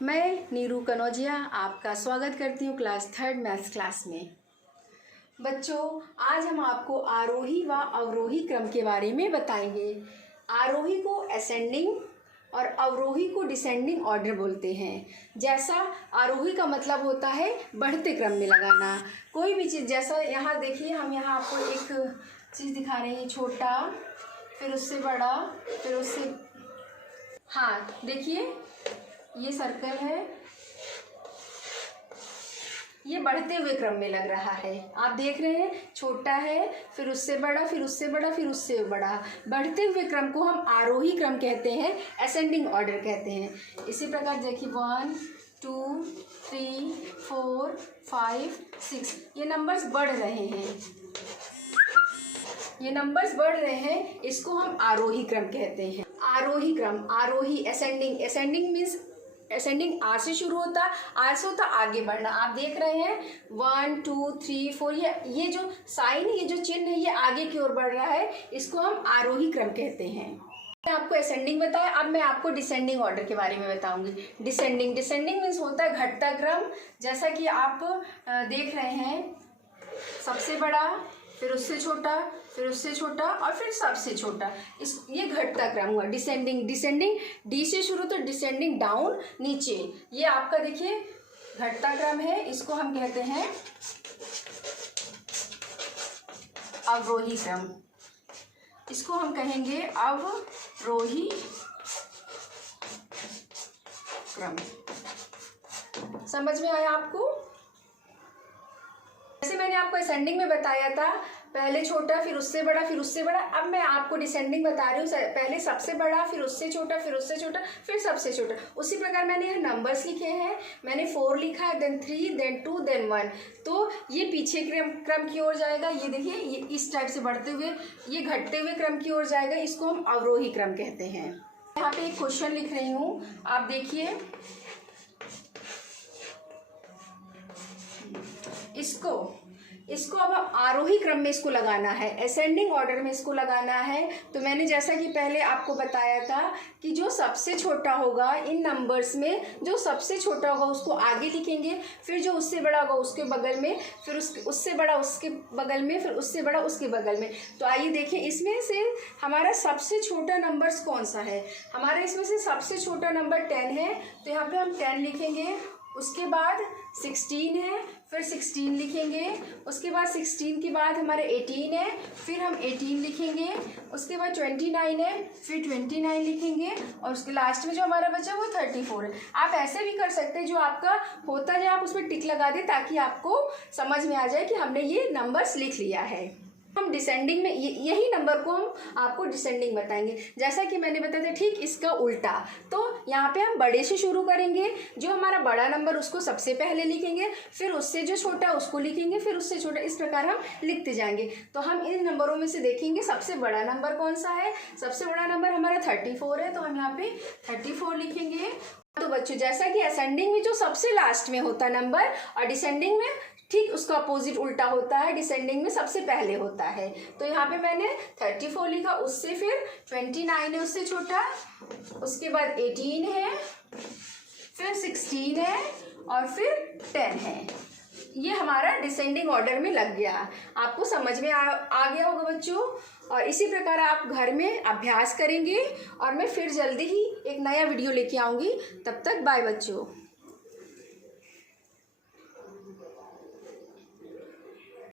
मैं नीरू कनौजिया आपका स्वागत करती हूँ क्लास 3 मैथ्स क्लास में। बच्चों, आज हम आपको आरोही व अवरोही क्रम के बारे में बताएंगे। आरोही को असेंडिंग और अवरोही को डिसेंडिंग ऑर्डर बोलते हैं। जैसा आरोही का मतलब होता है बढ़ते क्रम में लगाना कोई भी चीज़। जैसा यहाँ देखिए, हम यहाँ आपको एक चीज़ दिखा रहे हैं, छोटा फिर उससे बड़ा फिर उससे, हाँ देखिए ये सर्कल है, ये बढ़ते हुए क्रम में लग रहा है। आप देख रहे हैं, छोटा है फिर उससे बड़ा फिर उससे बड़ा फिर उससे बड़ा। बढ़ते हुए क्रम को हम आरोही क्रम कहते हैं, असेंडिंग ऑर्डर कहते हैं। इसी प्रकार देखिए 1 2 3 4 5 6 ये नंबर्स बढ़ रहे हैं, ये नंबर्स बढ़ रहे हैं, इसको हम आरोही क्रम कहते हैं। आरोही क्रम, आरोही असेंडिंग, असेंडिंग मीन्स असेंडिंग आर से शुरू होता है, आर से होता आगे बढ़ना। आप देख रहे हैं 1 2 3 4 ये जो साइन है, ये जो चिन्ह है, ये आगे की ओर बढ़ रहा है, इसको हम आरोही क्रम कहते हैं। मैं आपको असेंडिंग बताया, अब मैं आपको डिसेंडिंग ऑर्डर के बारे में बताऊंगी। डिसेंडिंग, डिसेंडिंग मीन्स होता है घटता क्रम। जैसा कि आप देख रहे हैं, सबसे बड़ा फिर उससे छोटा फिर उससे छोटा और फिर सबसे छोटा, ये घटता क्रम हुआ। डिसेंडिंग, डिसेंडिंग डी से शुरू तो डिसेंडिंग डाउन नीचे, ये आपका देखिए घटता क्रम है, इसको हम कहते हैं अवरोही क्रम। इसको हम कहेंगे अवरोही क्रम। समझ में आया आपको? जैसे मैंने आपको असेंडिंग में बताया था, पहले छोटा फिर उससे बड़ा फिर उससे बड़ा। अब मैं आपको डिसेंडिंग बता रही हूँ, पहले सबसे बड़ा फिर उससे छोटा फिर उससे छोटा फिर सबसे छोटा। उसी प्रकार मैंने यहाँ नंबर्स लिखे हैं, मैंने 4 लिखा है, देन 3 देन 2 देन 1। तो ये पीछे क्रम की ओर जाएगा। ये देखिए, ये इस टाइप से बढ़ते हुए, ये घटते हुए क्रम की ओर जाएगा, इसको हम अवरोही क्रम कहते हैं। यहाँ पे एक क्वेश्चन लिख रही हूँ, आप देखिए, इसको अब आरोही क्रम में इसको लगाना है, असेंडिंग ऑर्डर में इसको लगाना है। तो मैंने जैसा कि पहले आपको बताया था कि जो सबसे छोटा होगा इन नंबर्स में, जो सबसे छोटा होगा उसको आगे लिखेंगे, फिर जो उससे बड़ा होगा उसके बगल में, फिर उससे बड़ा उसके बगल में, फिर उससे बड़ा उसके बगल में। तो आइए देखें, इसमें से हमारा सबसे छोटा नंबर्स कौन सा है। हमारा इसमें से सबसे छोटा नंबर 10 है, तो यहाँ पे हम 10 लिखेंगे। उसके बाद 16 है, फिर 16 लिखेंगे। उसके बाद 16 के बाद हमारे 18 है, फिर हम 18 लिखेंगे। उसके बाद 29 है, फिर 29 लिखेंगे, और उसके लास्ट में जो हमारा बचा वो 34 है। आप ऐसे भी कर सकते हैं, जो आपका होता है आप उसमें टिक लगा दें, ताकि आपको समझ में आ जाए कि हमने ये नंबर्स लिख लिया है। हम डिसेंडिंग में यही नंबर को हम आपको डिसेंडिंग बताएंगे। जैसा कि मैंने बताया था, ठीक इसका उल्टा। तो यहाँ पे हम बड़े से शुरू करेंगे, जो हमारा बड़ा नंबर उसको सबसे पहले लिखेंगे, फिर उससे जो छोटा उसको लिखेंगे, फिर उससे छोटा, इस प्रकार हम लिखते जाएंगे। तो हम इन नंबरों में से देखेंगे सबसे बड़ा नंबर कौन सा है। सबसे बड़ा नंबर हमारा 34 है, तो हम यहाँ पे 34 लिखेंगे। तो बच्चों, जैसा कि असेंडिंग में जो सबसे लास्ट में होता नंबर, और डिसेंडिंग में ठीक उसका अपोजिट उल्टा होता है, डिसेंडिंग में सबसे पहले होता है। तो यहाँ पे मैंने 34 लिखा, उससे फिर 29 है उससे छोटा, उसके बाद 18 है, फिर 16 है, और फिर 10 है। ये हमारा डिसेंडिंग ऑर्डर में लग गया। आपको समझ में आ गया होगा बच्चों। और इसी प्रकार आप घर में अभ्यास करेंगे, और मैं फिर जल्दी ही एक नया वीडियो लेके आऊँगी। तब तक बाय बच्चों।